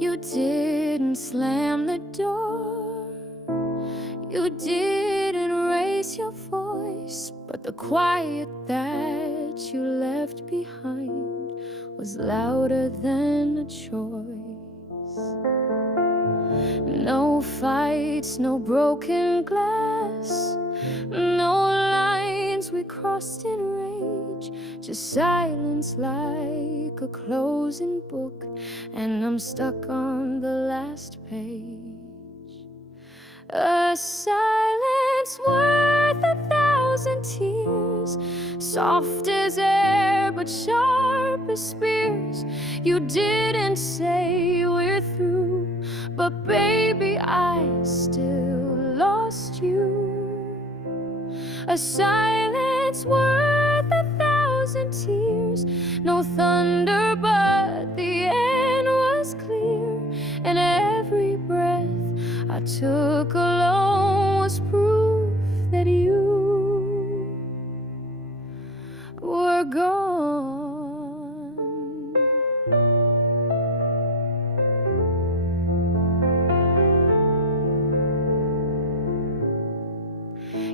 You didn't slam the door, you didn't raise your voice, but the quiet that you left behind was louder than a choice. No fights, no broken glass, no lines we crossed in rage, just silence like a closing book, and I'm stuck on the last page. A silence worth 1,000 tears, soft as air but sharp as spears. You didn't say we're through, but baby, I still lost you. A silence worth 1,000 tears, no thunder, but the end was clear, and every breath I took alone was proof that you were gone.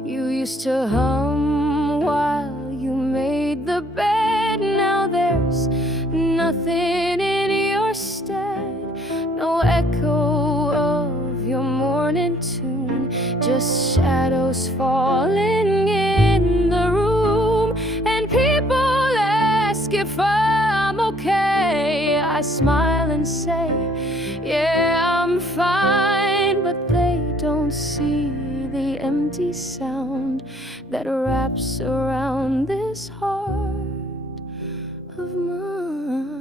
You used to hum while you made the bed. Now there's nothing in your stead, no echo of your morning tune, just shadows falling in the room. And people ask if I'm okay. I smile and say, yeah, I'm fine, but they don't see the empty sound that wraps around this heart of mine.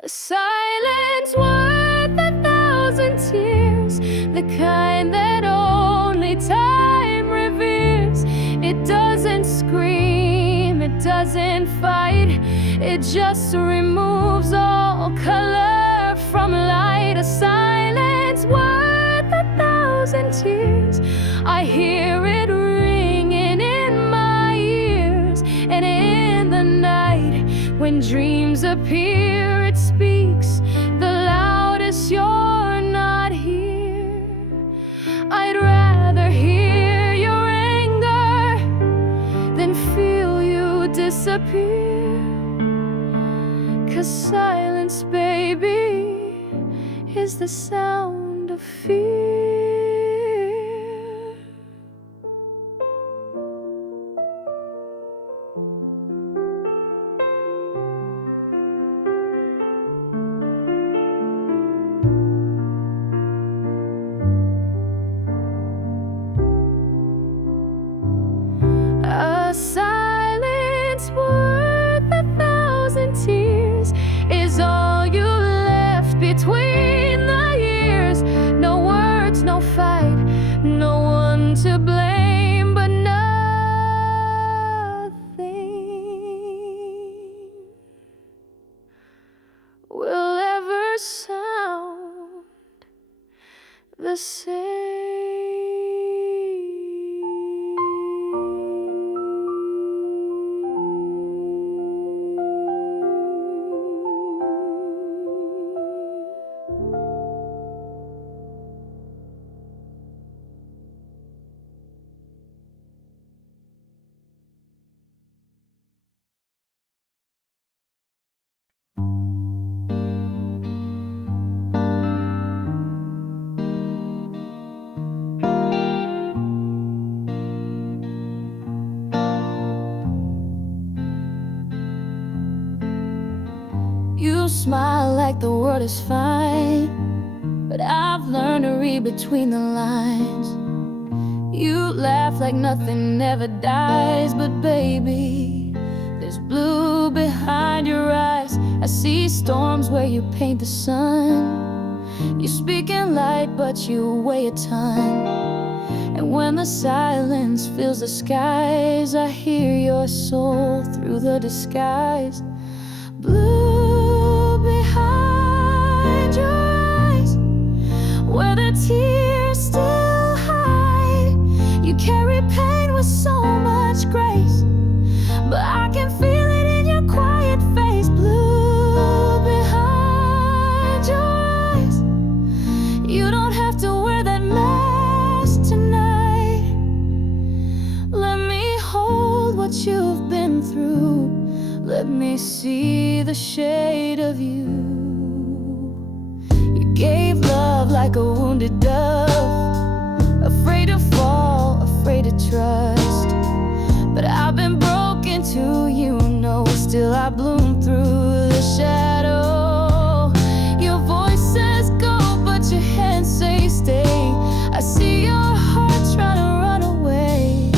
A silence worth 1,000 tears, the kind that only time reveals. It doesn't scream, it doesn't fight, it just removes all color from light. A silence worth 1,000 tears, I hear it ringing in my ears. And in the night, when dreams appear, it speaks the loudest, you're not here. I'd rather hear your anger than feel you disappear, 'cause silence, baby, is the sound of fear. A silence worth 1,000 tears is all you left between the years. No words, no fight, no one to blame, but nothing will ever sound the same. You smile like the world is fine, but I've learned to read between the lines. You laugh like nothing ever dies, but baby, there's blue behind your eyes. I see storms where you paint the sun. You speak in light, but you weigh a ton. And when the silence fills the skies, I hear your soul through the disguise. Blue behind your eyes, where the tears still hide. You carry pain with so much grace, but I can feel it in your quiet face. Blue behind through. Let me see the shade of you. You gave love like a wounded dove, afraid to fall, afraid to trust. But I've been broken too, you know. Still I bloom through the shadow. Your voice says go, but your hands say stay. I see your heart trying to run away,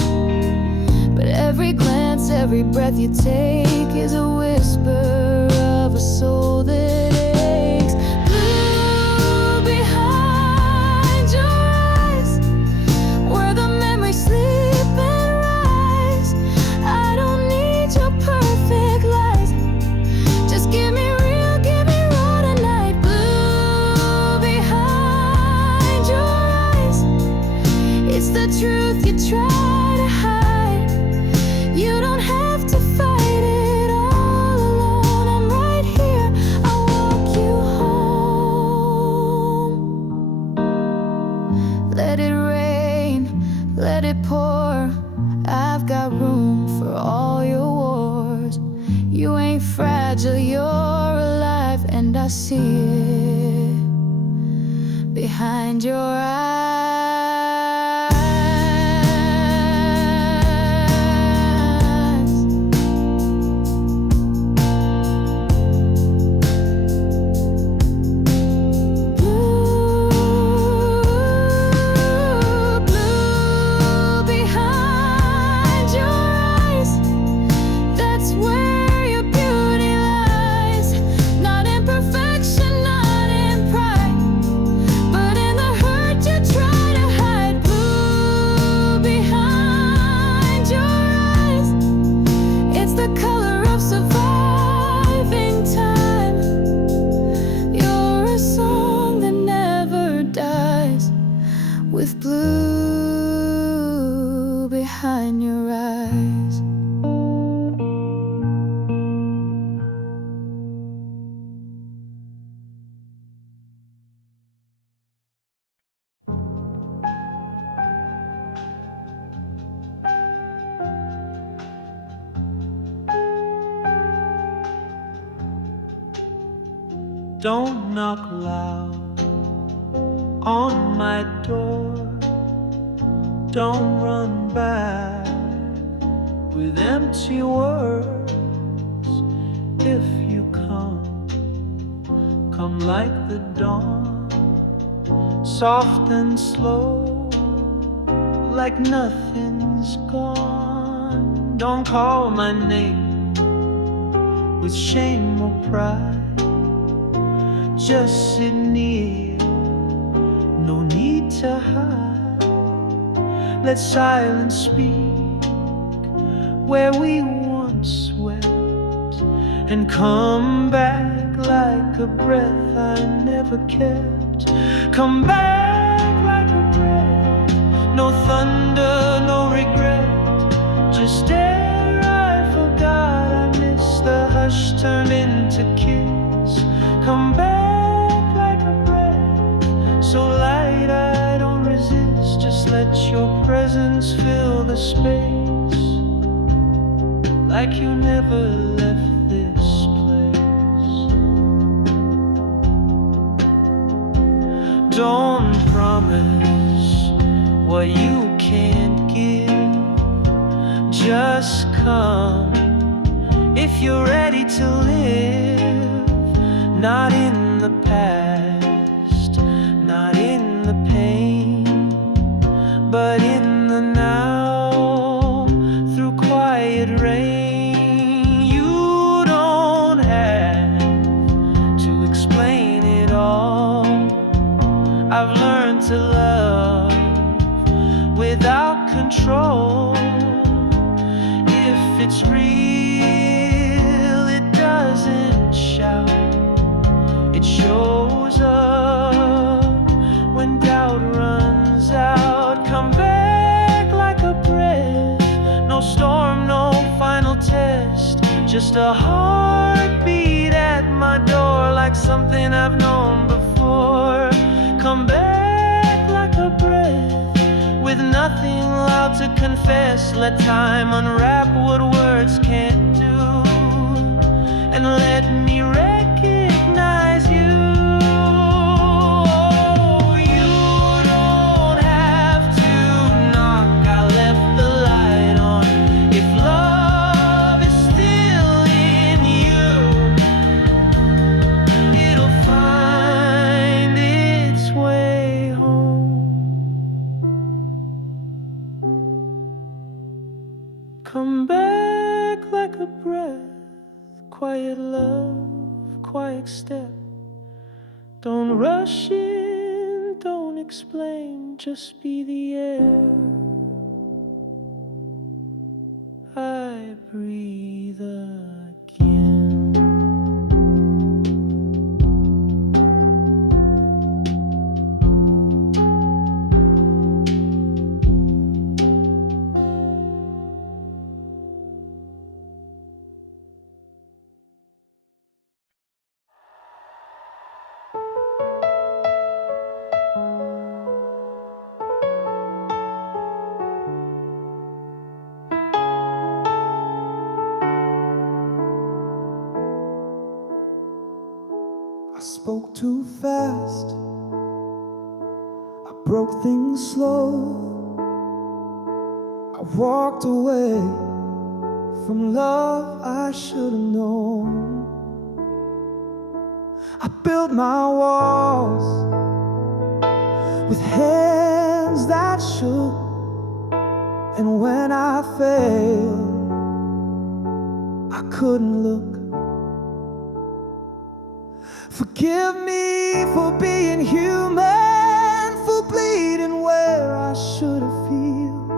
but every glance, every breath you take is a whisper of a soul that aches. Blue behind your eyes, where the memories sleep and rise. I don't need your perfect lies, just give me real, give me raw tonight. Blue behind your eyes, it's the truth you try to hide. You don't have to fight it all alone. I'm right here, I'll walk you home. Let it rain, let it pour, I've got room for all your wars. You ain't fragile, you're alive, and I see it behind your eyes. Blue behind your eyes, that's where your beauty lies. Not in perfection, not in pride, but in the hurt you try to hide. Blue behind your eyes, it's the color of surviving time. You're a song that never dies, with blue behind your eyes. Don't knock loud on my door. Don't run back with empty words. If you come, come like the dawn, soft and slow, like nothing's gone. Don't call my name with shame or pride. Just sit near, no need to hide. Let silence speak where we once wept, and come back like a breath I never kept. Come back like a breath, no thunder, no regret, just air I forgot. I miss the hush turned into kiss. Come back like a breath, so light I don't resist. Just let your presence fill the space, like you never left this place. Don't promise what you can't give. Just come if you're ready to live. Not in the past, not in the pain, but in the now, through quiet rain. You don't have to explain it all. I've learned to love without control. If it's real, it doesn't shout, it shows up when doubt runs out. Come back like a breath, no storm, no final test, just a heartbeat at my door, like something I've known before. Come back like a breath, with nothing loud to confess. Let time unwrap what words can't take a breath. Quiet love, quiet step. Don't rush in, don't explain, just be the air I breathe again. I spoke too fast, I broke things slow. I walked away from love I should have known. I built my walls with hands that shook, and when I failed, I couldn't look. Forgive me for being human, for bleeding where I should have healed,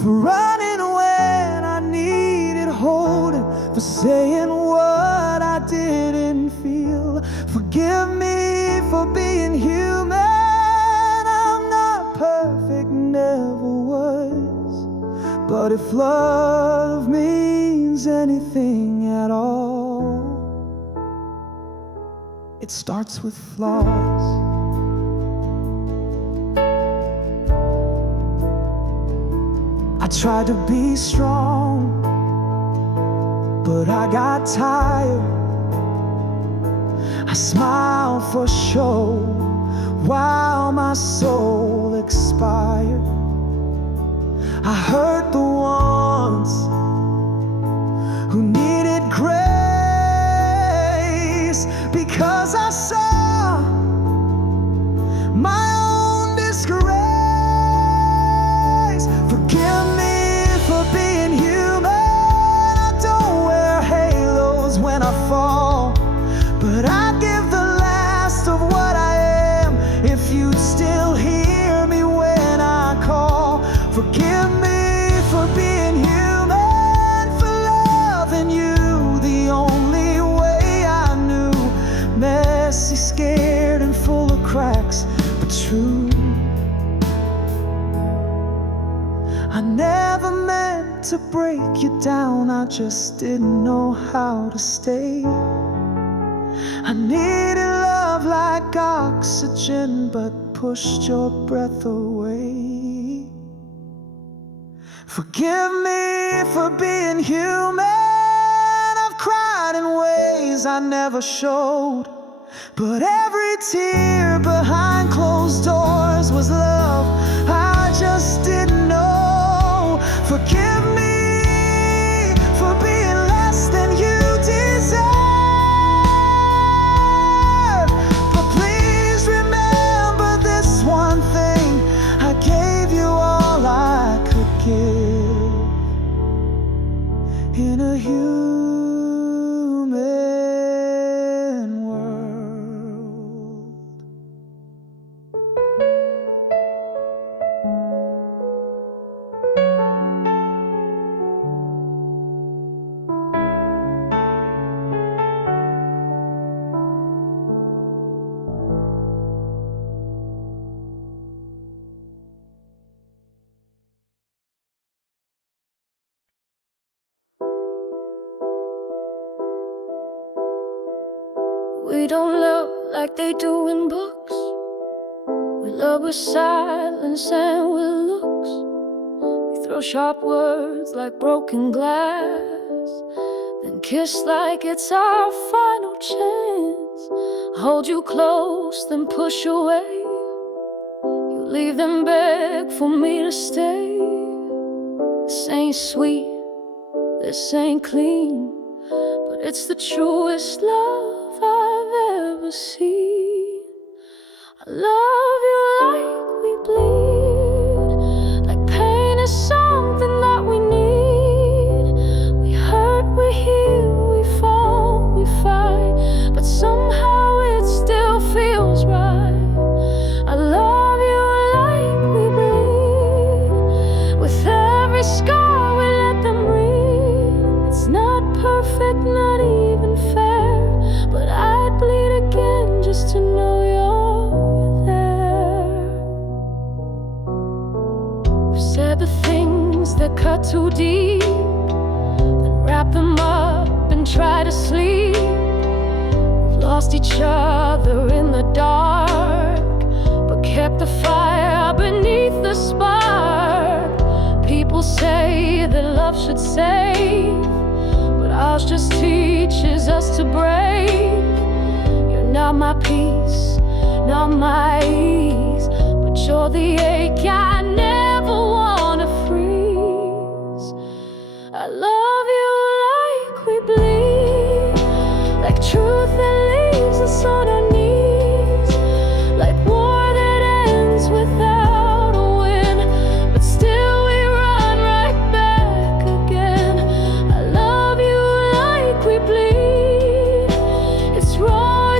for running when I needed holding, for saying what I didn't feel. Forgive me for being human. I'm not perfect, never was, but if love means anything at all, it starts with flaws. I tried to be strong, but I got tired. I smiled for show while my soul expired. I hurt the ones who needed grace, because I saw my own disgrace. Forgive me for being human. I don't wear halos when I fall, but I give the last of what I am if you'd still hear me when I call. Forgive me for being human, for loving you the only way I knew. Messy, scared, and full of cracks, but true. I never meant to break you down, I just didn't know how to stay. I needed love like oxygen, but pushed your breath away. Forgive me for being human. I've cried in ways I never showed, but every tear behind closed doors was love I just didn't know. Forgive me for being less than you deserve, but please remember this one thing: I gave you all I could give in a human world. We don't love like they do in books. We love with silence and with looks. We throw sharp words like broken glass, then kiss like it's our final chance. Hold you close, then push away. You leave them beg for me to stay. This ain't sweet, this ain't clean, but it's the truest love I've ever seen. I love you like we bleed, like pain is something that we need. We hurt, we perfect, not even fair, but I'd bleed again just to know you're there. We've said the things that cut too deep, then wrap them up and try to sleep. We've lost each other in the dark, but kept the fire beneath the spark. People say that love should save, but ours just teaches us to brave. You're not my peace, not my ease, but you're the ache I never wanna freeze. I love you like we bleed, like truth that leaves us on our knees, like war that ends without a win, but still we run right back again. I love you like we bleed. It's wrong,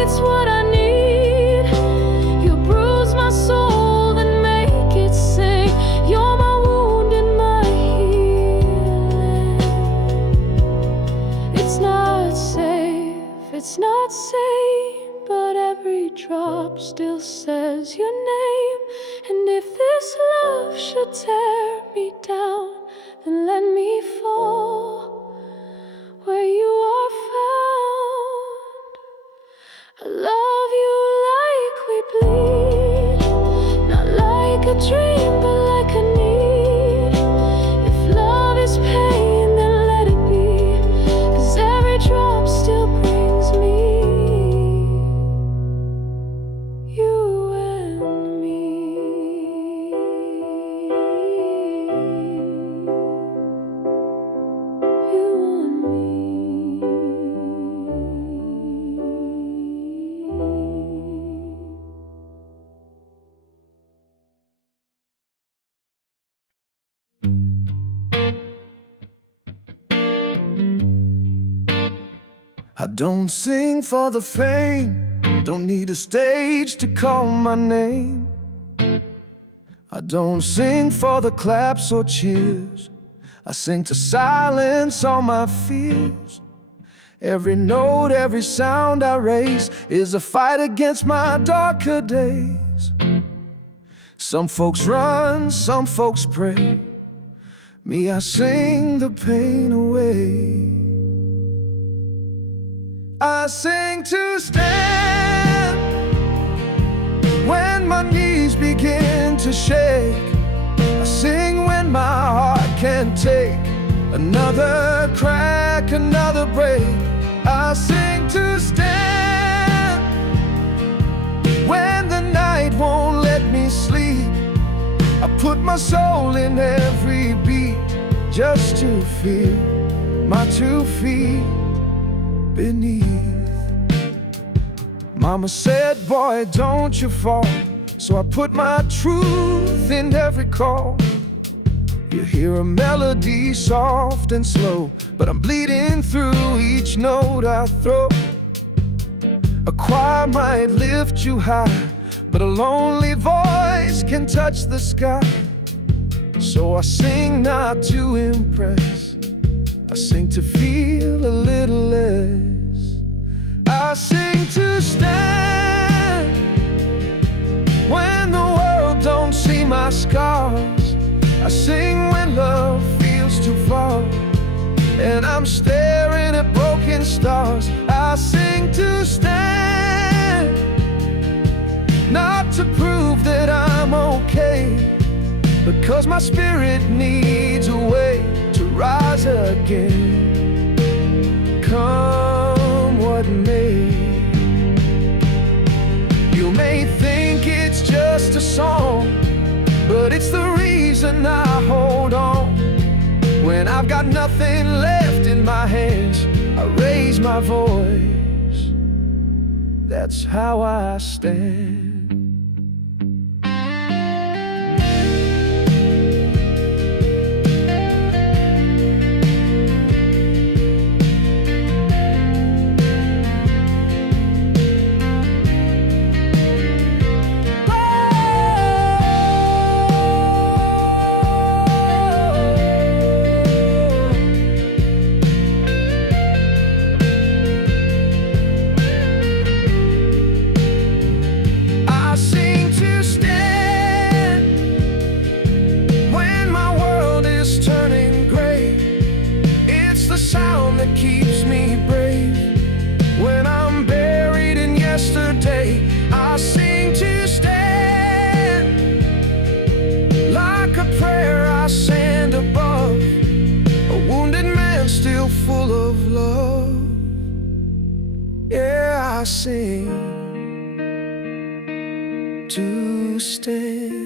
it's what I need. You bruise my soul, then make it sing. You're my wound and my healing. It's not safe, but every drop still says your name. And if this love should tear me down, then let me fall where you are found. I love you like we bleed, not like a dream, but like a need. If love is pain, then let it be, 'cause every drop still brings me, you and me. You and me. I don't sing for the fame, don't need a stage to call my name. I don't sing for the claps or cheers, I sing to silence all my fears. Every note, every sound I raise is a fight against my darker days. Some folks run, some folks pray. Me, I sing the pain away. I sing to stand when my knees begin to shake. I sing when my heart can't take another crack, another break. I sing to stand when the night won't let me sleep. I put my soul in every beat just to feel my 2 feet beneath. Mama said, boy, don't you fall. So I put my truth in every call. You hear a melody soft and slow, but I'm bleeding through each note I throw. A choir might lift you high, but a lonely voice can touch the sky. So I sing not to impress, I sing to feel a little less. I sing to stand when the world don't see my scars. I sing when love feels too far and I'm staring at broken stars. I sing to stand, not to prove that I'm okay, because my spirit needs a way to rise again, come what may. You may think it's just a song, but it's the reason I hold on. When I've got nothing left in my hands, I raise my voice. That's how I stand. that keeps me brave. When I'm buried in yesterday, I sing to stand. Like a prayer I send above, a wounded man still full of love. Yeah, I sing to stand.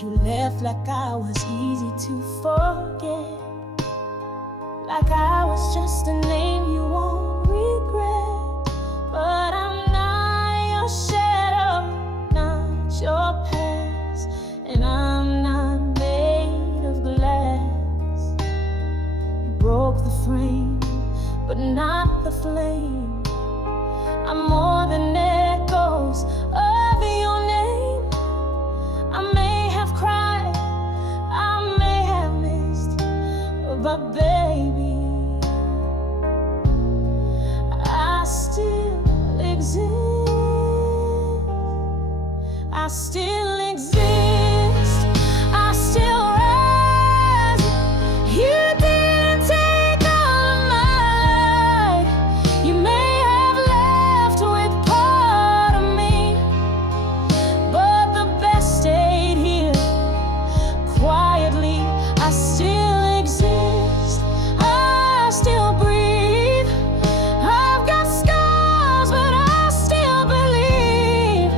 You left like I was easy to forget, like I was just a name you won't regret. But I'm not your shadow, not your past, and I'm not made of glass. You broke the frame, but not the flame. I'm more than echoes of your name. I may have cried, I may have missed, but baby, I still exist. I still exist. I still rise. You didn't take all of my light. You may have left with part of me, but the best stayed here. Quietly, I still exist. I still breathe. I've got scars, but I still believe.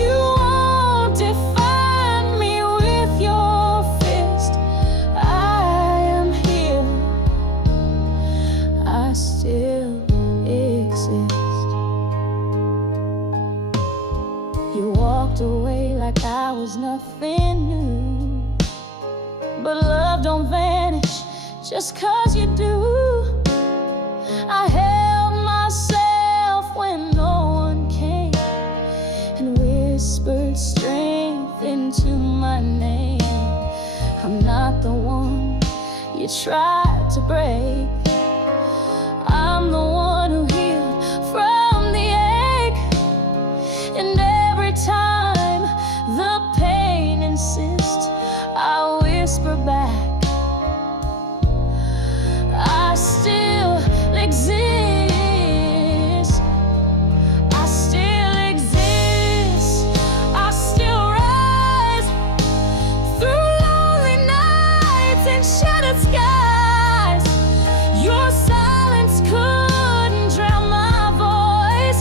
You won't define me with your fist. I am here. I still exist. You walked away like I was nothing new, but love don't vanish just 'cause you do. I held myself when no one came and whispered strength into my name. I'm not the one you tried to break. I'm the one who healed from the ache. And every time the pain insists, I whisper back, I still exist. I still exist. I still rise through lonely nights and shattered skies. Your silence couldn't drown my voice.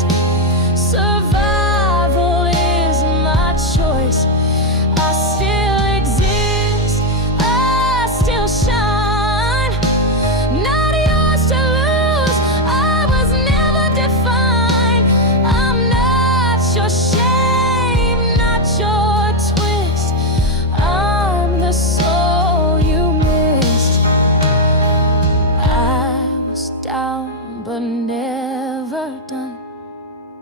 Survival is my choice. I still exist. I still shine. Not yours to lose. I was never defined. I'm not your shame, not your twist. I'm the soul you missed. I was down but never done.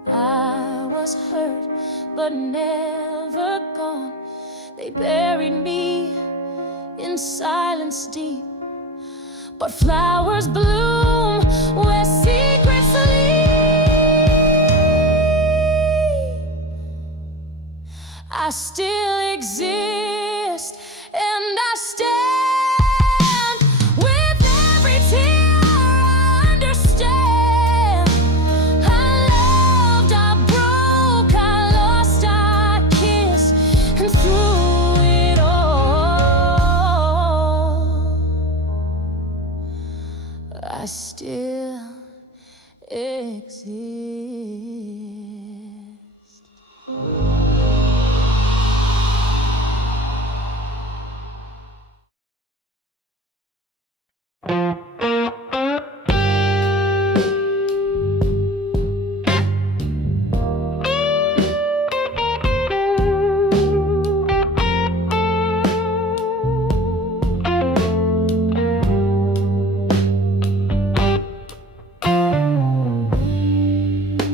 I was hurt but never gone. They buried me in silence deep, but flowers bloom where secrets sleep. I still exist, and I stand. With every tear I understand. I loved, I broke, I lost, I kissed, and through it all, I still exist.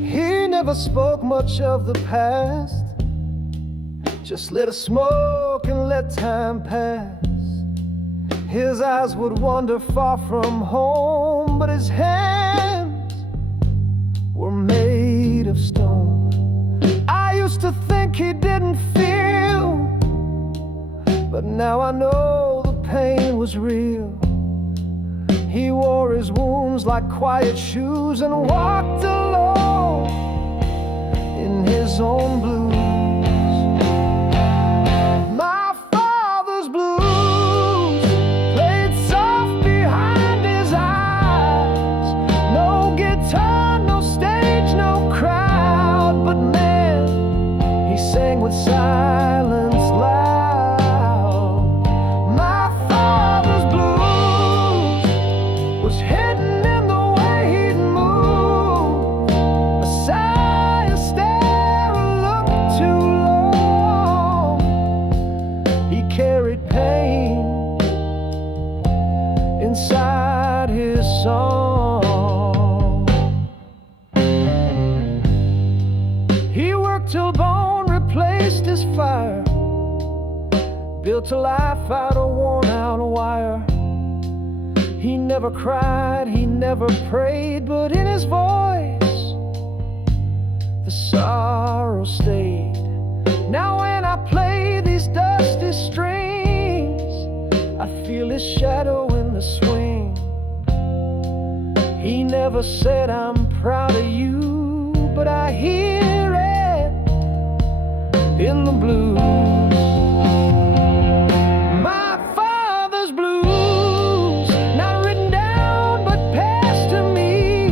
He never spoke much of the past, just lit a smoke and let time pass. His eyes would wander far from home, but his hand but now I know the pain was real. He wore his wounds like quiet shoes and walked alone in his own blues. My father's blues played soft behind his eyes. No guitar, no stage, no crowd, but man, he sang with silence loud. My father's blues was hidden in the way he'd move. A sigh, a stare, a look too long. He carried pain inside his song. He worked till bone replaced his fire, built a life out of worn-out wire. He never cried, he never prayed, but in his voice the sorrow stayed. Now when I play these dusty strings, I feel his shadow in the swing. He never said I'm proud of you, but I hear it in the blues. My father's blues, not written down but passed to me,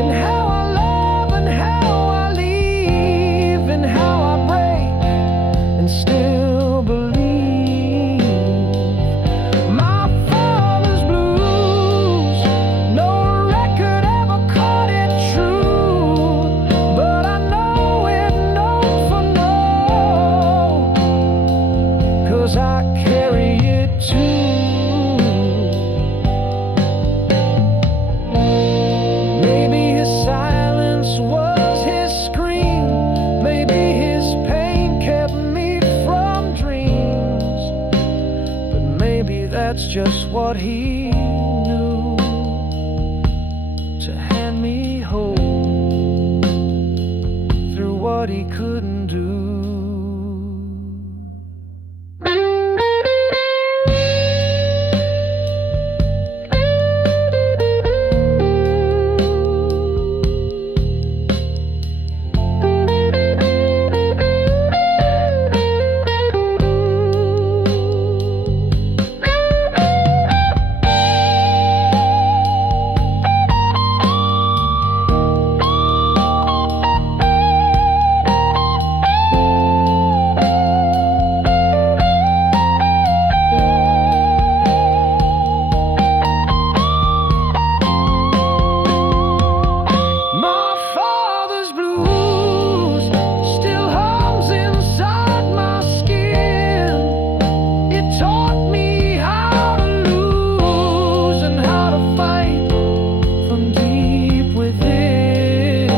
in how I love and how I leave, and how I break and still believe. My father's blues, no record ever caught it true, but I know it note for note, 'cause I carry it too. Maybe his silence was his scream, maybe his pain kept me from dreams, but maybe that's just what he knew, to hand me hope through what he couldn't do. My father's blues still hums inside my skin. It taught me how to lose and how to fight from deep within.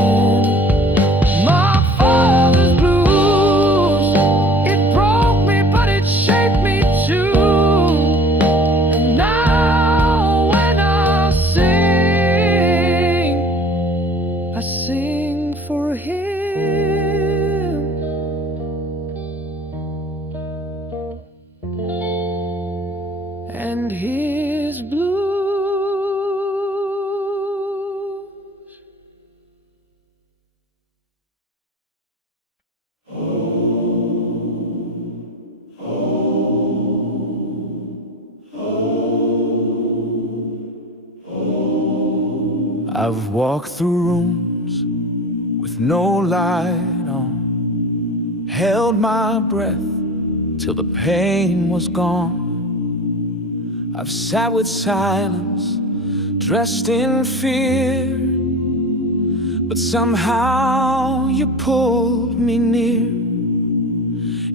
My father's blues, it broke me but it shaped me too. And now when I sing for him. And his blues. I've walked through rooms with no light on, held my breath till the pain was gone. I've sat with silence, dressed in fear, but somehow you pulled me near.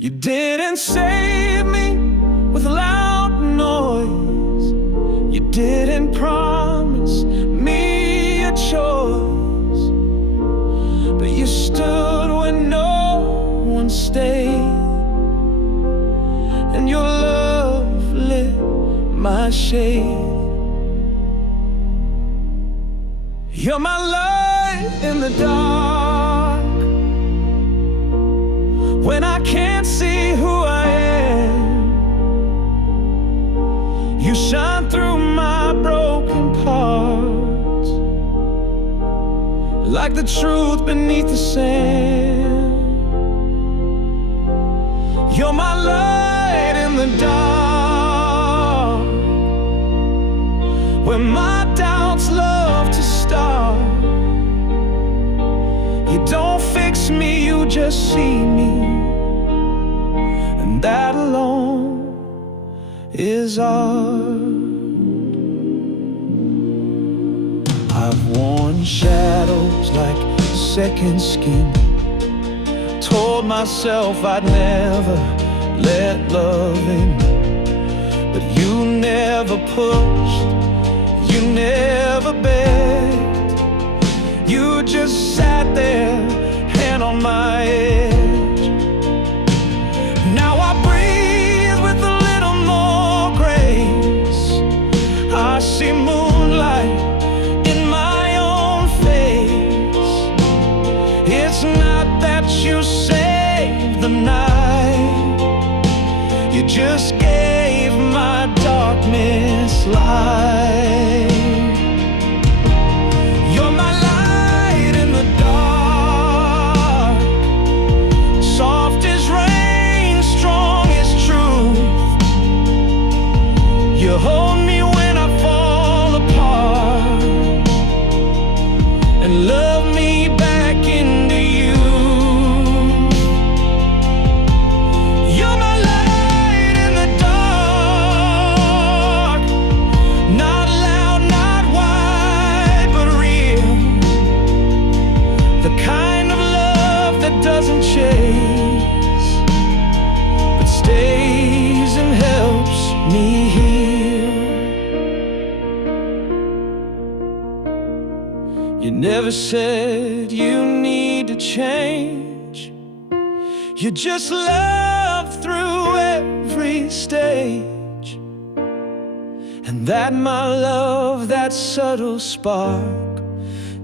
You didn't save me with loud noise, you didn't promise me a choice, but you stood when no one stayed, and your love lit my shade. You're my light in the dark, when I can't see who I am. like the truth beneath the sand. You're my light in the dark, where my doubts love to start. You don't fix me, you just see me, and that alone is art. I've worn shadows like second skin, told myself I'd never let love in, but you never pushed, you never begged, you just sat there, hand on my edge. Now I breathe with a little more grace. I see moonlight in my own face. It's not that you saved the night, you just gave my darkness light. You're my light in the dark, soft as rain, strong as truth. You hold me when I fall apart, and love me back into you. You're my light in the dark, not loud, not wide, but real. The kind of love that doesn't chase, but stays and helps me heal. You never said you need to change, you just love through every stage. And that, my love, that subtle spark,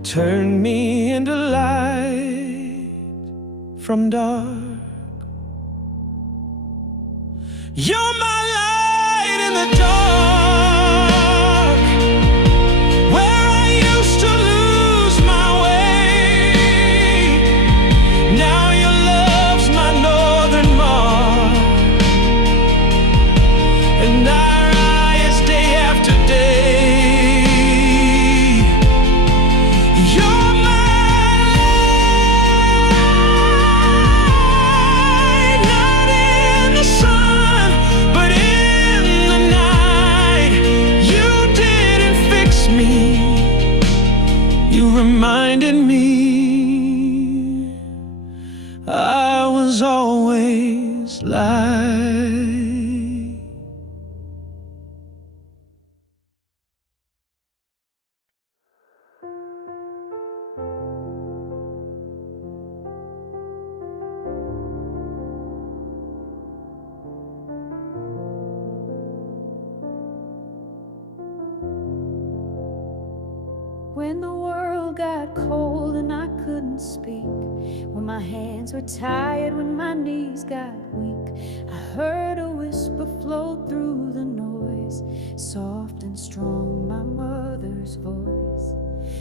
turned me into light from dark. You're my light in the dark, where I used to lose my way. Now your love's my northern mark, and I rise day after day. You're my light, not in the sun, but in the night. You didn't fix me, you reminded me I was always light. When the world got cold and I couldn't speak, when my hands were tired, when my knees got weak, I heard a whisper float through the noise, soft and strong, my mother's voice.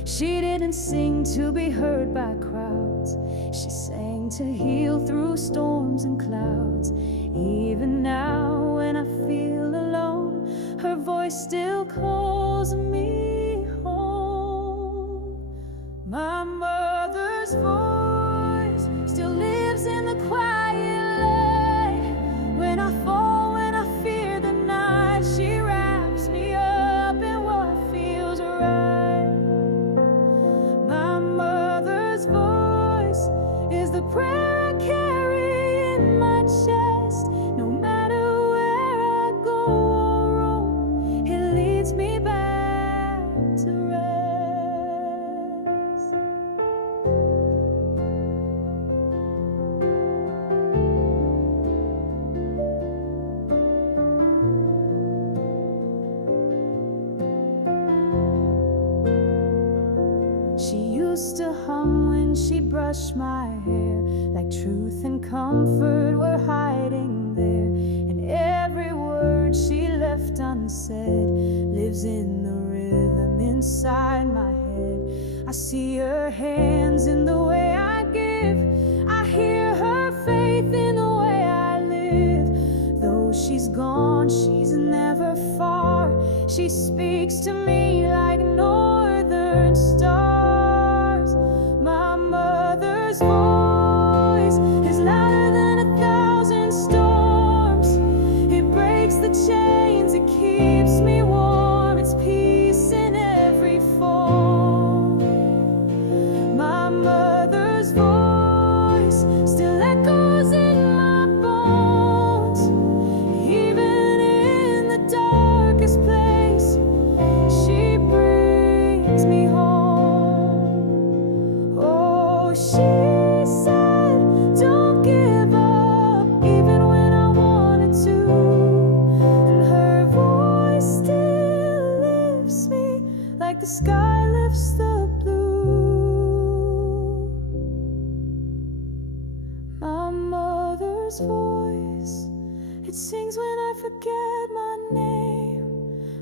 She didn't sing to be heard by crowds, she sang to heal through storms and clouds. Even now when I feel alone, her voice still calls me home. My mother's voice still lives in the quiet light. When I fall, when I fear the night, she wraps me up in what feels right. My mother's voice is the prayer I carry in my chest. No matter where I go or roam, it leads me back to rest. She used to hum when she brushed my hair, like truth and comfort were hiding there. And every word she left unsaid lives in the rhythm inside my head. I see her hands in the way I give. I hear her faith in the way I live. Though she's gone, she's never far. She speaks to me like northern stars. My mother's voice is louder than 1,000 storms. It breaks the chains, it keeps me warm. It's peace in every form. My mother's voice still echoes in my bones. Even in the darkest place, she brings me home. Oh, she said, don't give up, even when I wanted to. And her voice still lifts me like the sky lifts the blue. My mother's voice, it sings when I forget my name,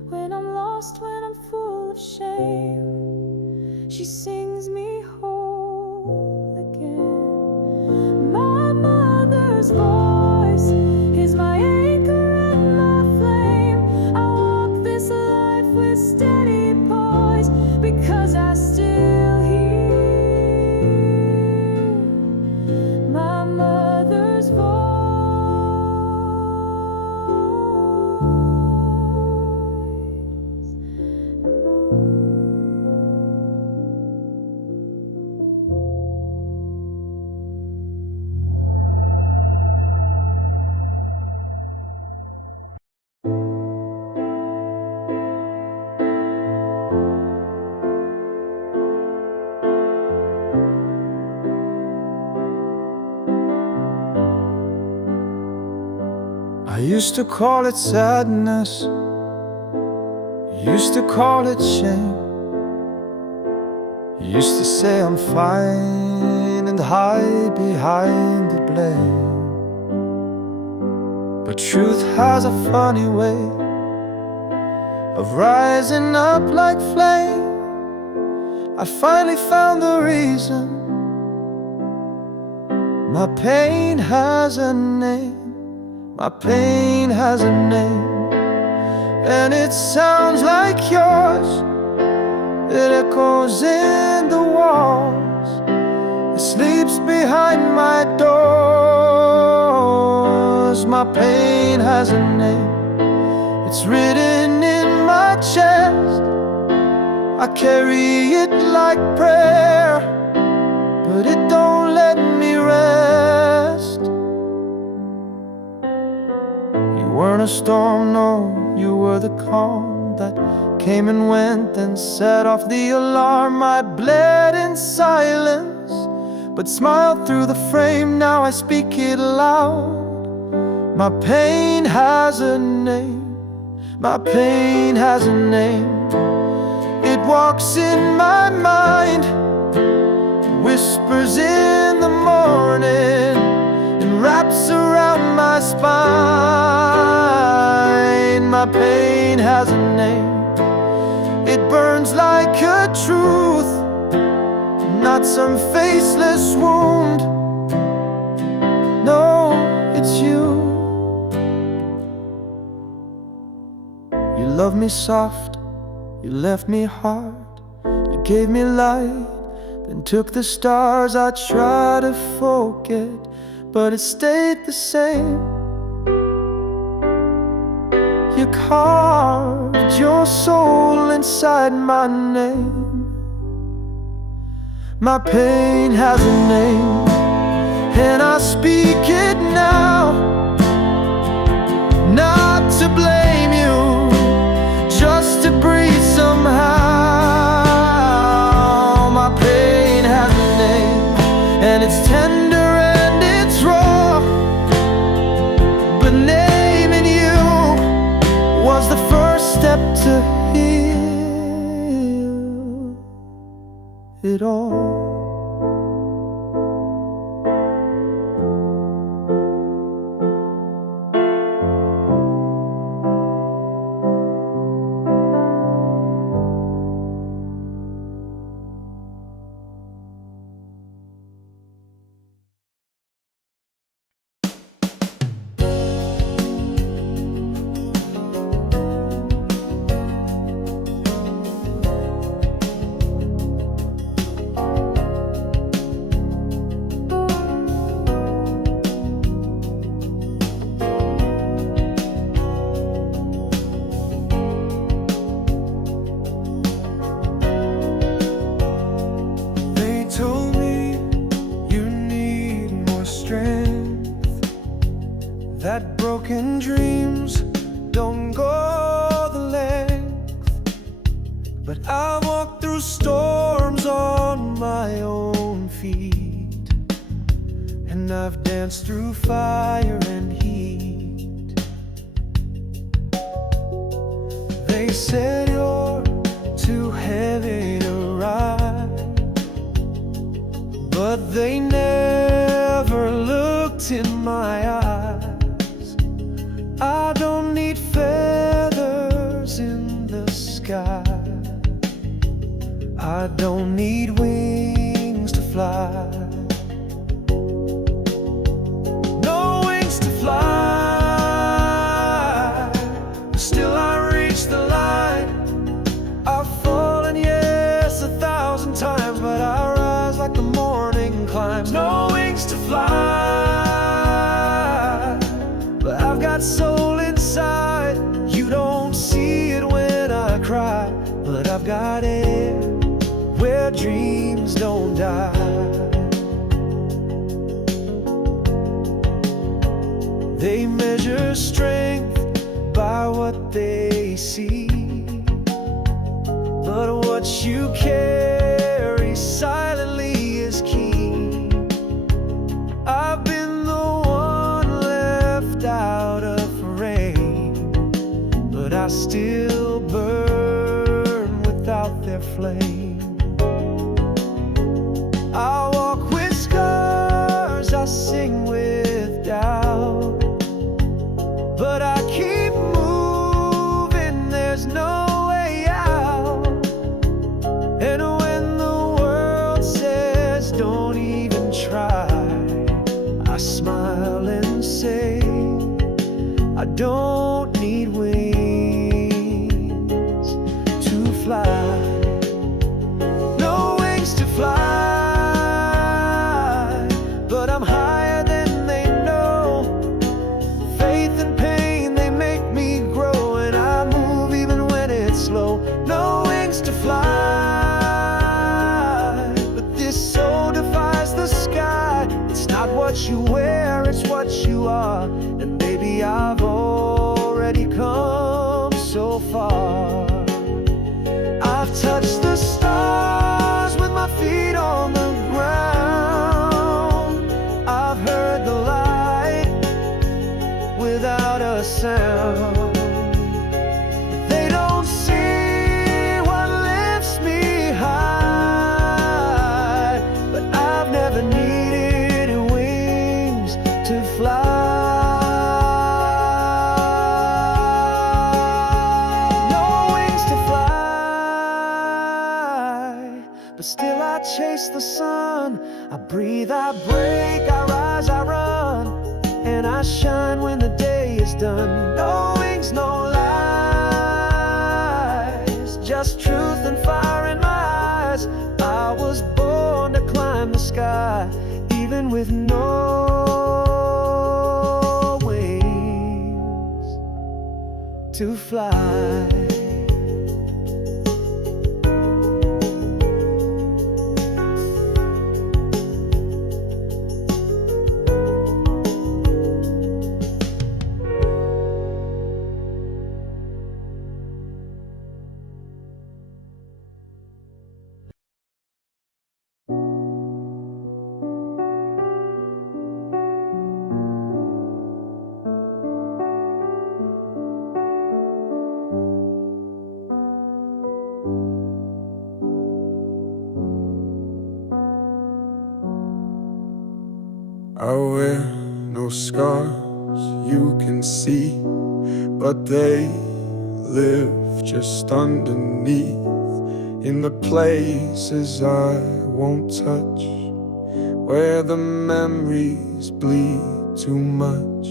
when I'm lost, when I'm full of shame. She sings me whole again. My mother's voice is my anchor and my flame. I walk this life with steady poise because I still hear my mother's voice. I used to call it sadness, used to call it shame. Used to say I'm fine and hide behind the blame. But truth has a funny way of rising up like flame. I finally found the reason. My pain has a name. My pain has a name, and it sounds like yours. It echoes in the walls. It sleeps behind my doors. My pain has a name. It's written in my chest. I carry it like prayer, but it don't let me rest. You weren't a storm, no, you were the calm that came and went and set off the alarm. I bled in silence, but smiled through the frame. Now I speak it loud. My pain has a name. My pain has a name. It walks in my mind, whispers in the morning, and wraps around my spine. My pain has a name. It burns like a truth, not some faceless wound. No, it's you. You loved me soft, you left me hard. You gave me light, then took the stars. I tried to forget, but it stayed the same. You carved your soul inside my name. My pain has a name, and I speak it now. Not to blame you, just to breathe somehow. My pain has a name, and it's tender and it's raw. But naming you was the first step to heal it all. broken dreams don't go the length, but I walk through storms on my own feet, and I've danced through fire and heat. They said you're too heavy to ride, but they never looked in my eyes. I don't need feathers in the sky, I don't need wings to fly. No wings to fly, but still I reach the line. I've fallen, yes, 1,000 times, but I rise like the morning climbs. No wings to fly, but I've got soul inside. You don't see it when I cry, but I've got air where dreams don't die. They measure strength by what they see, but what you carry silently is key. I've been the one left out of rain, but I still burn without their flame. I walk with scars, I sing with doubt, but I keep moving, there's no way out. And when the world says don't even try, I smile and say I don't need wings to fly. No wings to fly, but I'm higher than they know. Faith and pain, they make me grow, and I move even when it's slow. No wings to fly, but this soul defies the sky. It's not what you wear, it's what you are, and baby, I've already come so far. I've touched the stars with my feet on the ground. I've heard the light without a sound. They don't see what lifts me high, but I've never needed wings to fly. No wings to fly, but still I chase the sun. I breathe, I break, I rise, I run, and I shine when the day is done. No wings, no lies, just truth and fire in my eyes. I was born to climb the sky, even with no wings to fly. I wear no scars you can see, but they live just underneath, in the places I won't touch, where the memories bleed too much.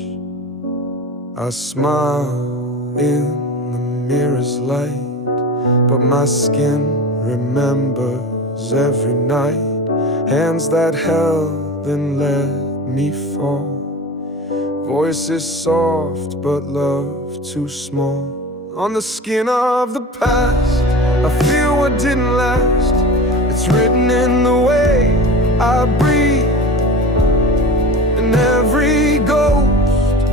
I smile in the mirror's light, but my skin remembers every night. Hands that held and let me fall, voices soft but love too small. On the skin of the past, I feel what didn't last. It's written in the way I breathe, and every ghost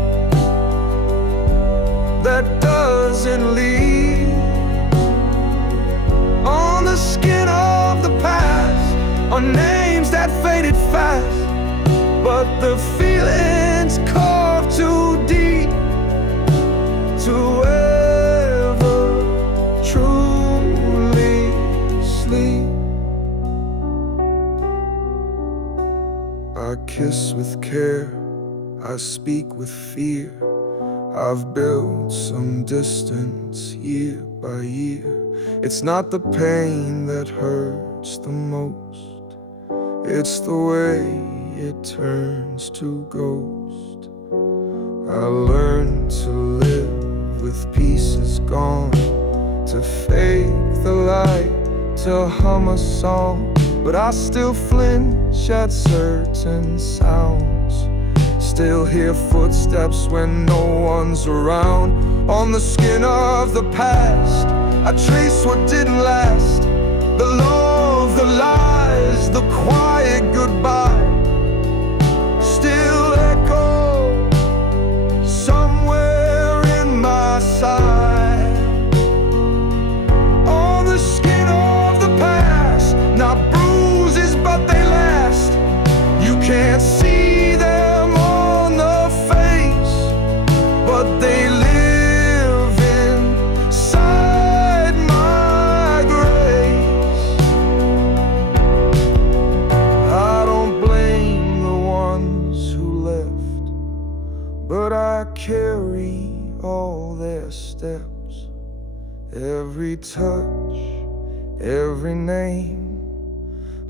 The feelings carved too deep to ever truly sleep. I kiss with care, I speak with fear. I've built some distance year by year. It's not the pain that hurts the most, it's the way it turns to ghost. I learned to live with pieces gone, to fake the light, to hum a song. But I still flinch at certain sounds, still hear footsteps when no one's around. On the skin of the past, I trace what didn't last, the love, the lies, the quiet goodbye, still echo somewhere in my side. On the skin of the past, not bruises but they last. You can't see them on the face, but they live inside my grace. I don't blame the ones who left, but I carry all their steps. Every touch, every name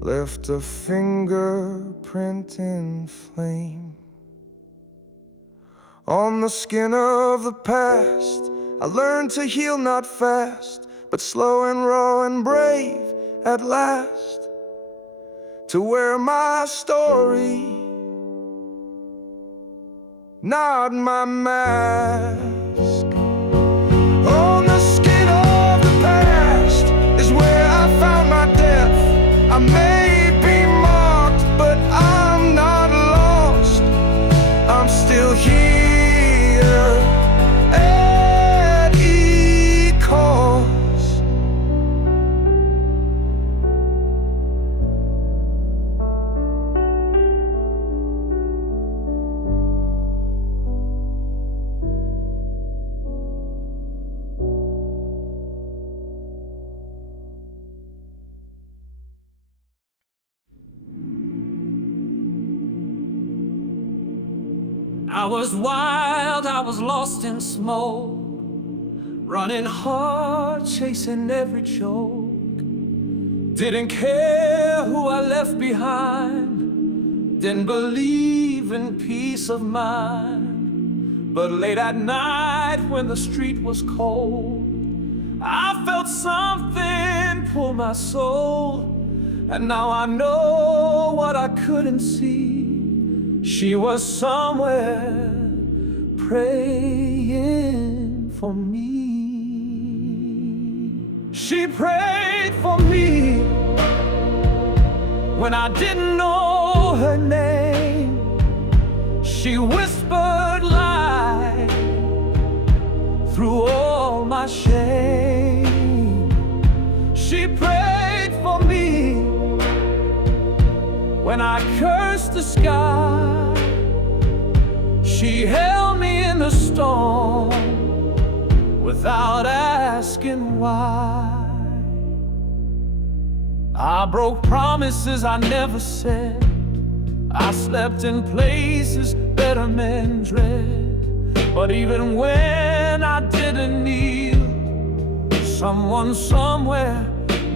left a fingerprint in flame. On the skin of the past, I learned to heal not fast, but slow and raw and brave at last, to wear my story, not my mask. On the skin of the past is where I found my death. I may be marked, but I'm not lost. I'm still here at equals. I was wild, I was lost in smoke, running hard, chasing every joke. Didn't care who I left behind, didn't believe in peace of mind. But late at night when the street was cold, I felt something pull my soul. And now I know what I couldn't see. She was somewhere praying for me. She prayed for me when I didn't know her name. She whispered light through all my shame. She prayed for me when I cursed the sky. She held me in the storm without asking why. I broke promises I never said. I slept in places better men dread. But even when I didn't kneel, someone somewhere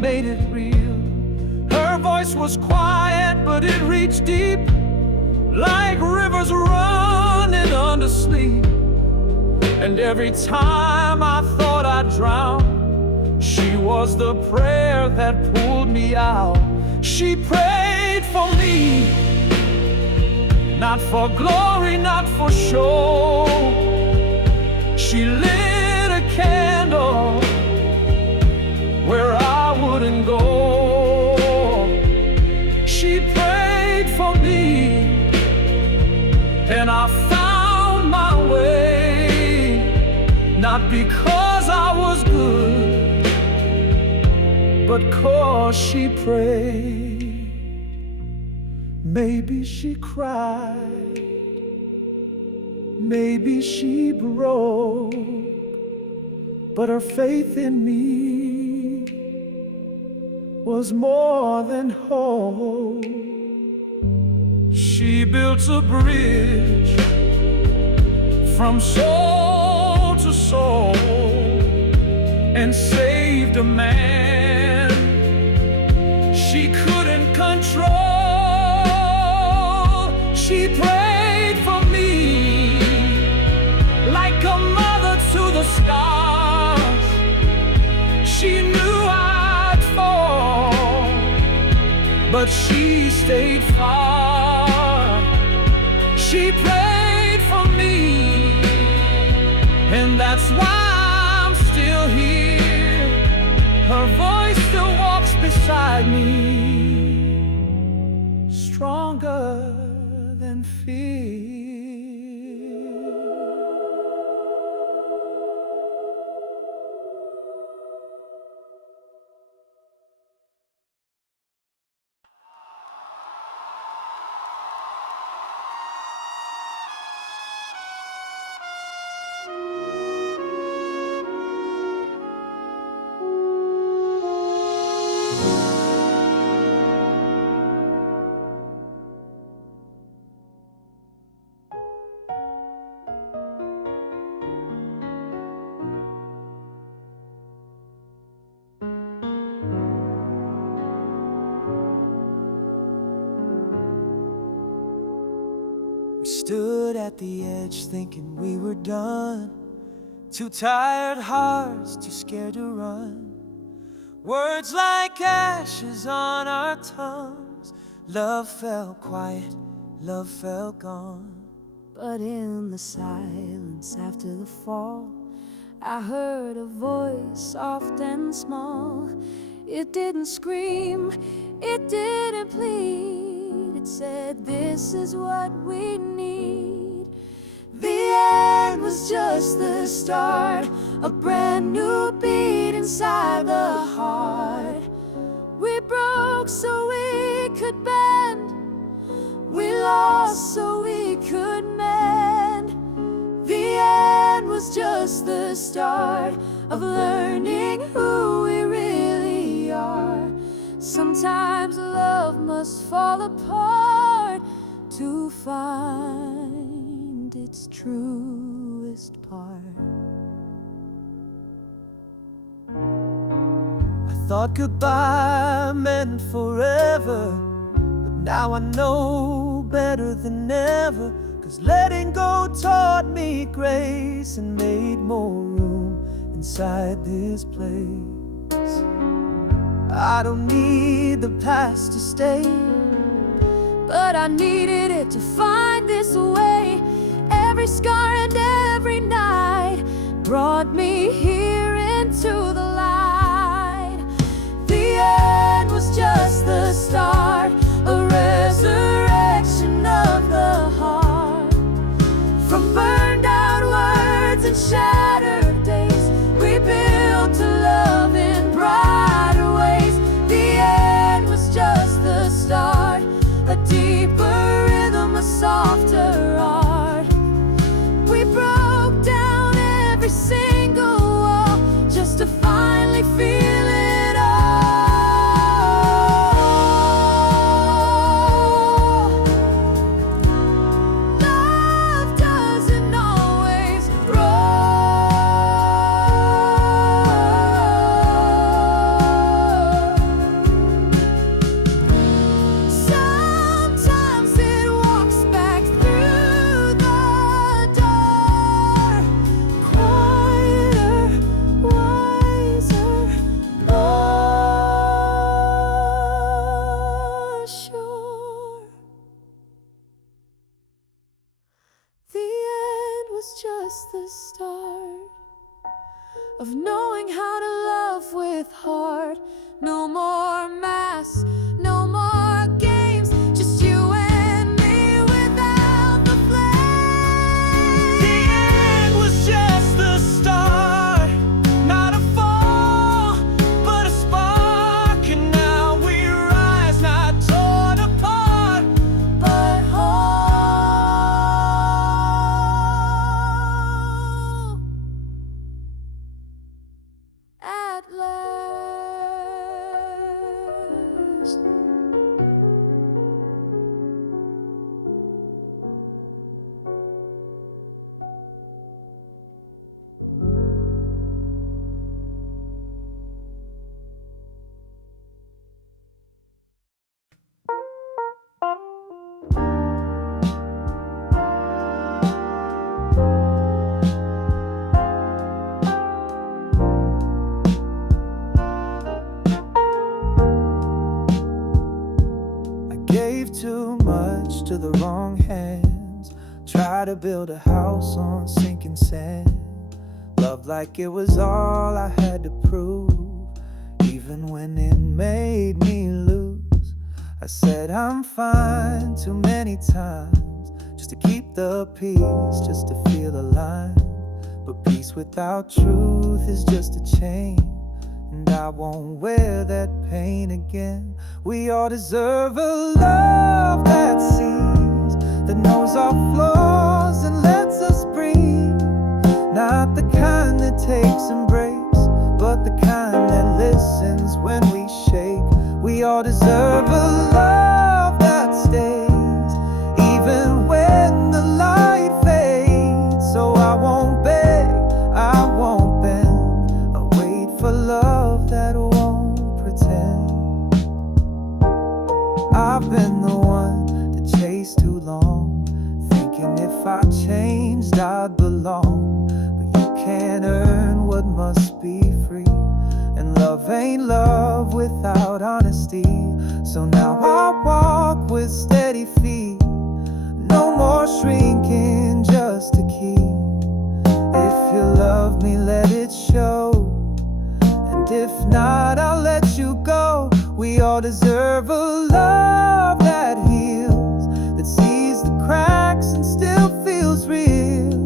made it real. Her voice was quiet, but it reached deep, like rivers running under sleep. And every time I thought I'd drown, she was the prayer that pulled me out. She prayed for me, not for glory, not for show. She lit a candle where I wouldn't go. She prayed for me, and I found my way, not because I was good, but 'cause she prayed. Maybe she cried, maybe she broke, but her faith in me was more than hope. She built a bridge from soul to soul and saved a man she couldn't control. She prayed for me like a mother to the stars. She knew I'd fall, but she stayed far. She prayed for me, and that's why I'm still here. Her voice still walks beside me, stronger than fear. We stood at the edge thinking we were done. Two tired hearts, too scared to run. Words like ashes on our tongues. Love fell quiet, love fell gone. But in the silence after the fall, I heard a voice soft and small. It didn't scream, it didn't plead. It said, this is what we need. The end was just the start, a brand new beat inside the heart. We broke so we could bend, we lost so we could mend. The end was just the start of learning who we really are. Sometimes love must fall apart to find its truest part. I thought goodbye meant forever, but now I know better than ever. 'Cause letting go taught me grace and made more room inside this place. I don't need the past to stay, but I needed it to find this way. Every scar and every night brought me here into the light. The end was just the start, a resurrection of the heart. From burned out words and shattered days, we built to love in brighter ways. The end was just the start, a deeper rhythm, a softer art. We broke down every single wall just to finally feel it all. Love doesn't always roll. Sometimes it walks back through the door, quieter, wiser, more sure. The end was just the start of knowing how to love with heart. No more masks, no more games, just you and me without the flame. the end was just the start, not a fall, but a spark. And now we rise, not torn apart. Gave too much to the wrong hands. Tried to build a house on sinking sand. Loved like it was all I had to prove, even when it made me lose. I said I'm fine too many times, just to keep the peace, just to feel aligned. But peace without truth is just a chain, and I won't wear that pain again. We all deserve a love that sees, that knows our flaws and lets us breathe. Not the kind that takes and breaks, but the kind that listens when we shake. We all deserve a love that stays, even when the light fades. So I won't beg, I won't bend, I'll wait for love that won't pretend. I've been the one to chase too long, thinking if I changed I'd belong. Can't earn what must be free, and love ain't love without honesty. So now I walk with steady feet, no more shrinking just to keep. If you love me, let it show, and if not, I'll let you go. We all deserve a love that heals, that sees the cracks and still feels real.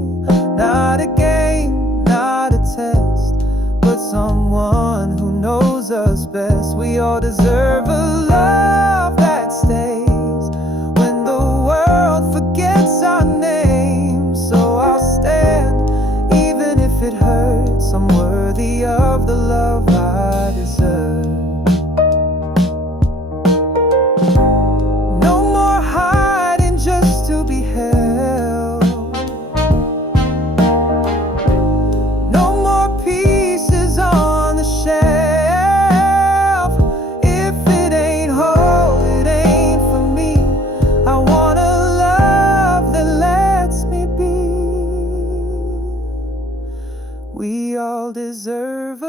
Not a game, not a test, but someone who knows us best. We all deserve a love that stays when the world forgets our name. So I'll stand, even if it hurts. I'm worthy of the love I deserve. No more hiding just to be held. We all deserve a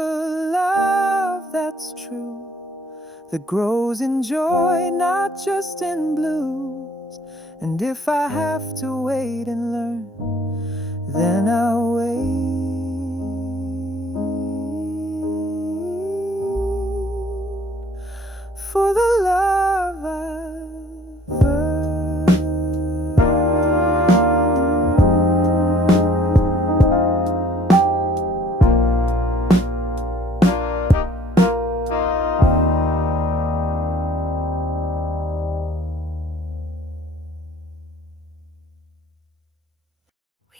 love that's true, that grows in joy, not just in blues. And if I have to wait and learn, then I'll wait for the love I've earned.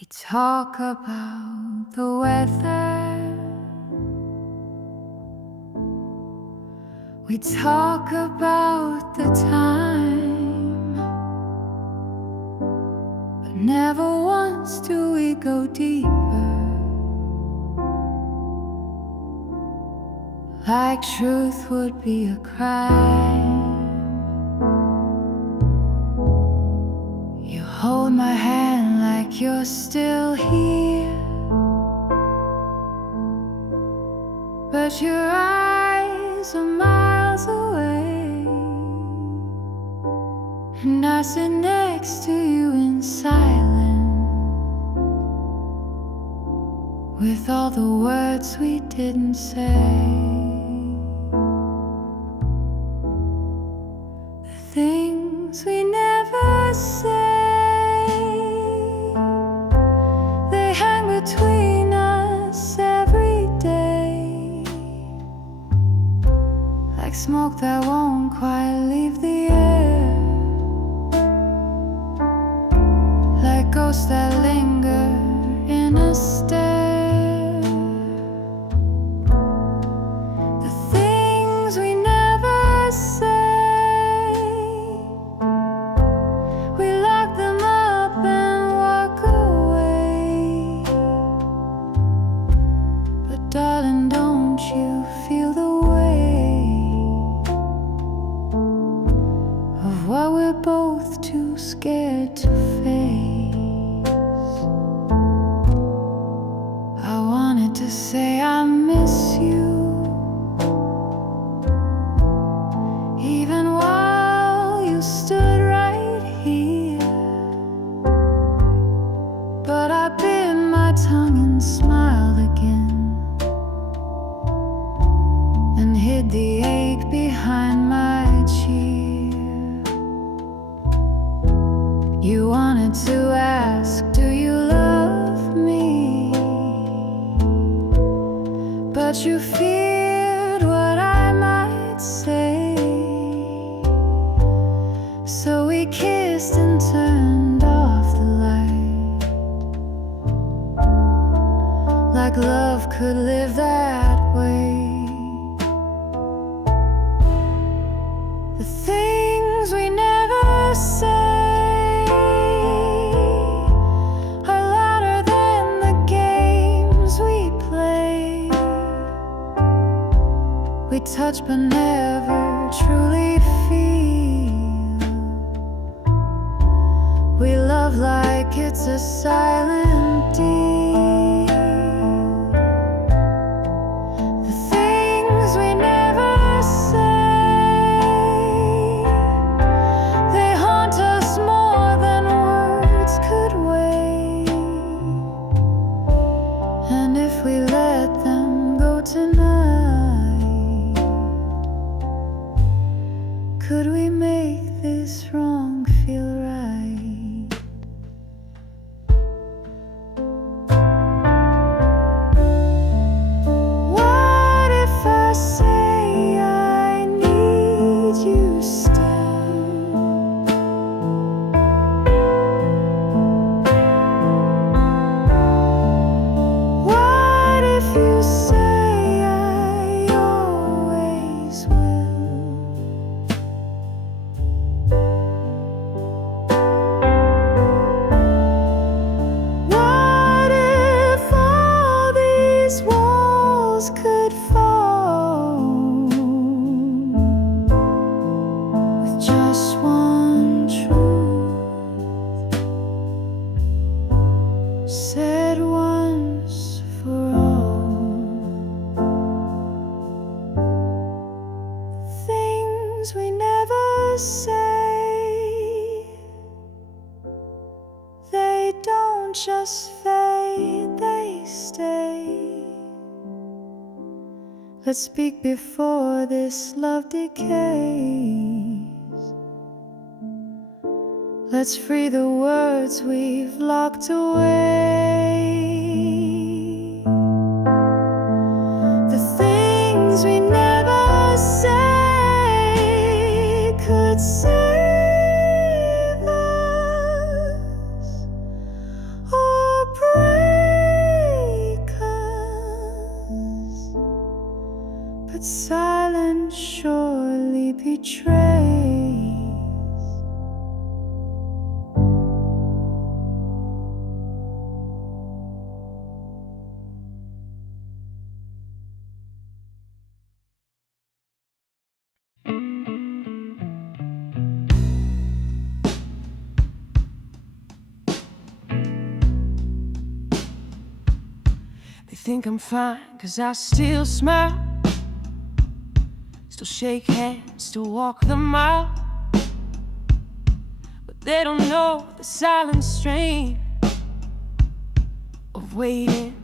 We talk about the weather, we talk about the time, but never once do we go deeper, like truth would be a crime. You hold my hand like you're still here, but your eyes are miles away, and I sit next to you in silence, with all the words we didn't say, the things we never say. Between us every day, like smoke that won't quite leave the air, like ghosts that linger in a stare. The things we never say, we lock them up and walk away. Darling, don't you feel the weight of what we're both too scared to face? I wanted to say I miss you, even while you still You wanted to ask, do you love me? But you feared what I might say. So we kissed and turned off the light, like love could live that way. The things we never say are louder than the games we play. We touch but never truly feel. We love like it's a silent deal. The things we never say, they haunt us more than words could weigh. And if we let them go tonight, could we make this wrong feel right? What if I say I need you still? What if you say I always will? What if all these walls could fall with just one truth said once for all? Things we never say, they don't just fade, they stay. Let's speak before this love decays. Let's free the words we've locked away. The things we never say could save us or break us, but silence surely betrays. They think I'm fine, 'cause I still smile, still shake hands, still walk the mile. But they don't know the silent strain of waiting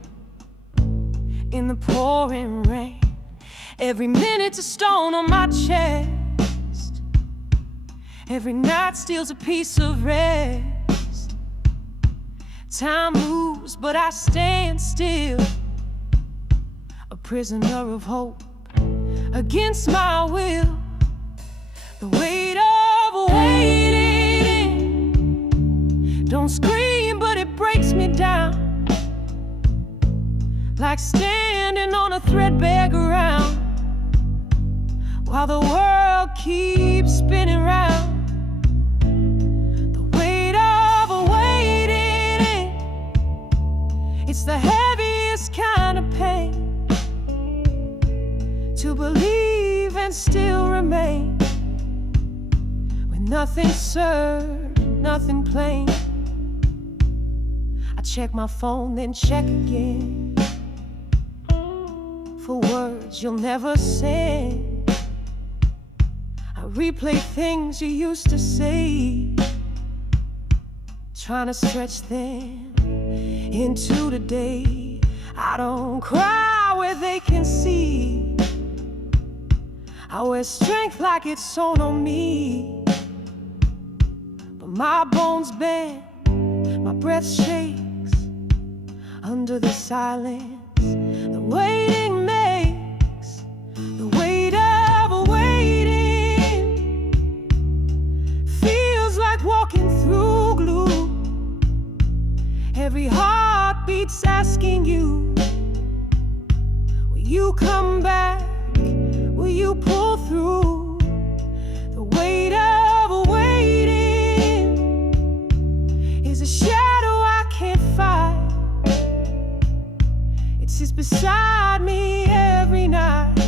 in the pouring rain. Every minute's a stone on my chest, every night steals a piece of rest. Time moves, but I stand still, a prisoner of hope against my will. The weight of waiting don't scream, but it breaks me down, like standing on a threadbare ground while the world keeps spinning round. It's the heaviest kind of pain, to believe and still remain, when nothing's served, nothing plain. I check my phone, then check again, for words you'll never send. I replay things you used to say, trying to stretch them into the day. I don't cry where they can see, I wear strength like it's sewn on me, but My bones bend, my breath shakes under the silence. The waiting makes the weight of waiting. Feels like walking through glue. Every heartbeat's asking you, will you come back? Will you pull through? The weight of waiting is a shadow I can't fight. It sits beside me every night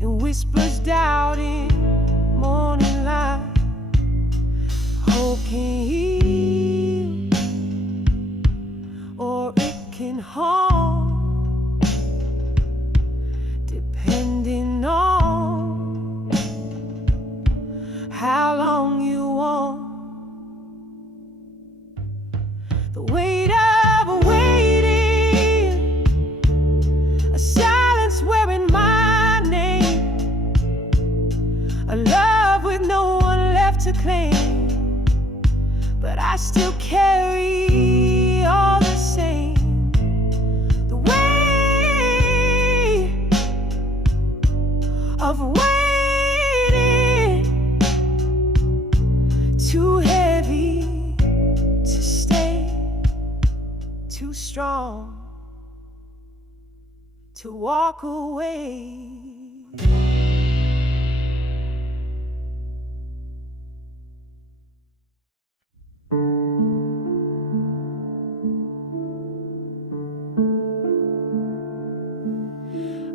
and whispers doubt in morning light. Hope can heal or it can harm, depending on how long you want. The weight of waiting, a silence wearing my name, a love with no one left to claim, but I still carry all the same. The weight of waiting, too heavy to stay, too strong to walk away.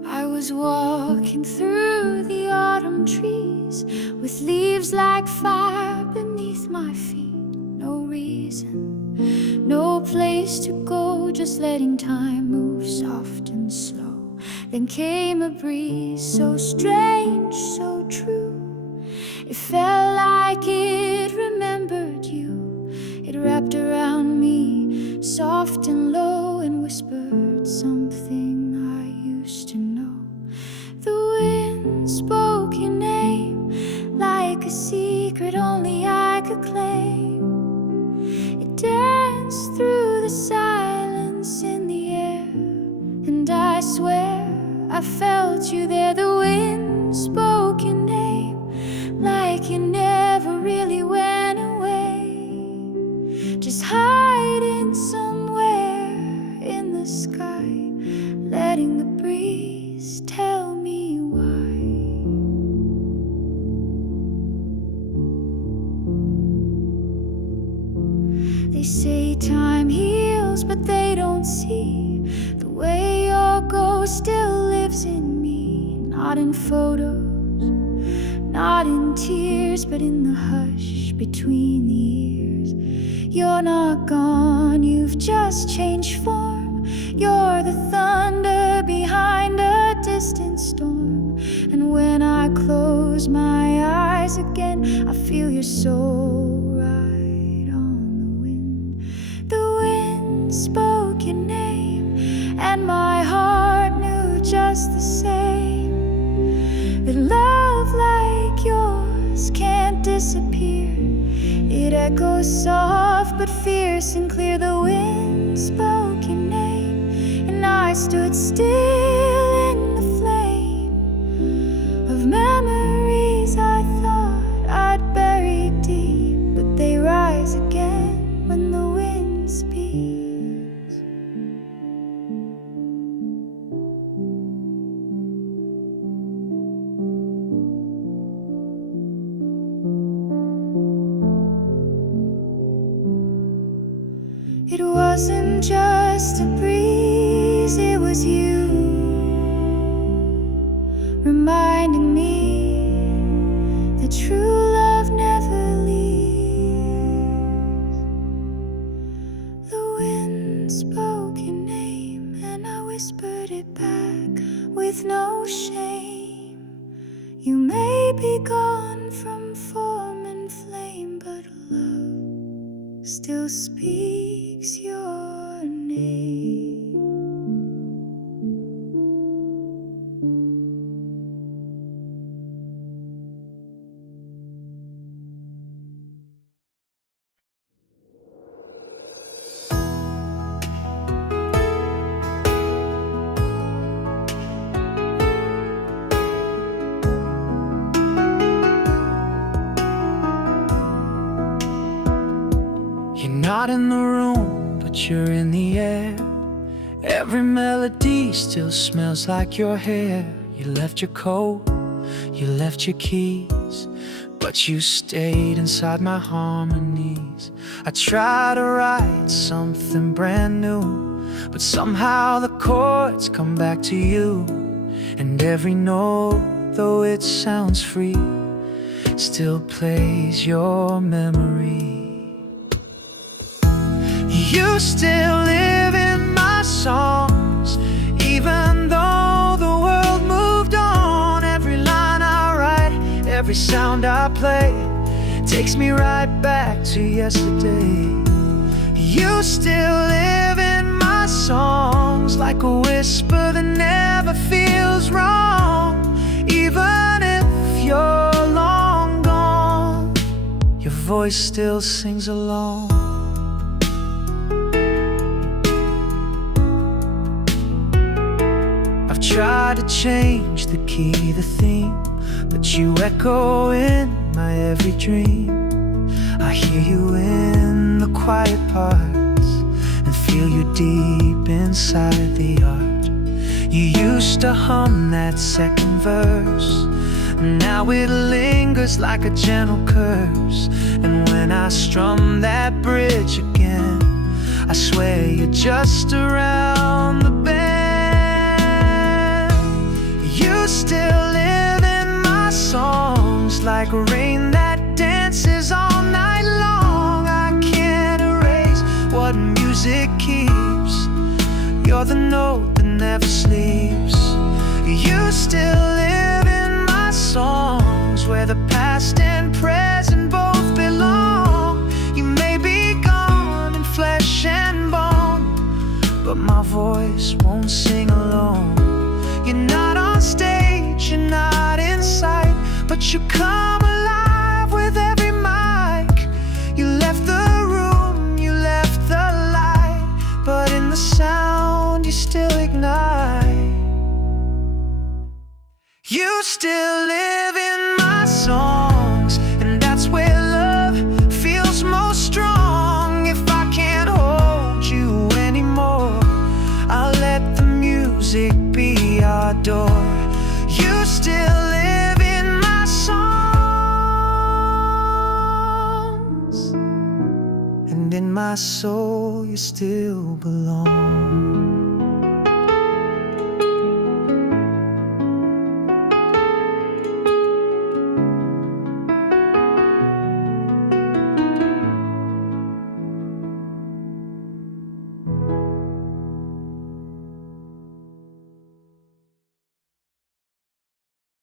I was walking through the autumn trees with leaves like fire beneath my feet. No reason, no place to go, just letting time move soft and slow. Then came a breeze so strange, so true. It felt like it remembered you. It wrapped around me soft and low and whispered something I used to know. The wind spoke your name like a secret only I could claim. It danced through the silence in the air, and I swear I felt you there. The wind spoke your name like you never really went away, just hiding somewhere in the sky, letting the breeze tell me why. They say time heals, but they don't see the way your ghost still lives in me. Not in photos, not in tears, but in the hush between the ears. You're not gone, you've just changed form. You're the thunder behind a distant storm. And when I close my eyes again, I feel your soul right on the wind. The wind spoke your name, and my heart knew just the same, that love like yours can't disappear. It echoes soft but fierce and clear. The wind spoke your name, and I stood still in the flame of memories I thought I'd buried deep, but they rise again when the wind speaks. It wasn't just a breeze, it was you, reminding me that true love never leaves. The wind spoke your name, and I whispered it back with no shame. You may be gone from form and flame, but love still speaks your name. not in the room, but you're in the air. Every melody still smells like your hair. You left your coat, you left your keys, but you stayed inside my harmonies. I try to write something brand new, but somehow the chords come back to you. And every note, though it sounds free, still plays your memory. You still live in my songs, even though the world moved on. Every line I write, every sound I play, takes me right back to yesterday. You still live in my songs, like a whisper that never feels wrong. Even if you're long gone, your voice still sings along. I've tried to change the key, the theme, but you echo in my every dream. I hear you in the quiet parts and feel you deep inside the art. You used to hum that second verse, now it lingers like a gentle curse. And when I strum that bridge again, I swear you're just around the bend. You still live in my songs, like rain that dances all night long. I can't erase what music keeps. You're the note that never sleeps. You still live in my songs, where the past and present both belong. You may be gone in flesh and bone, but my voice won't sing alone. You're not on stage, you're not in sight, but you come alive with every mic. You left the room, you left the light, but in the sound you still ignite. You still live in my songs, and that's where love feels most strong. If I can't hold you anymore, I'll let the music be our door. You still live in my songs, and in my soul you still belong.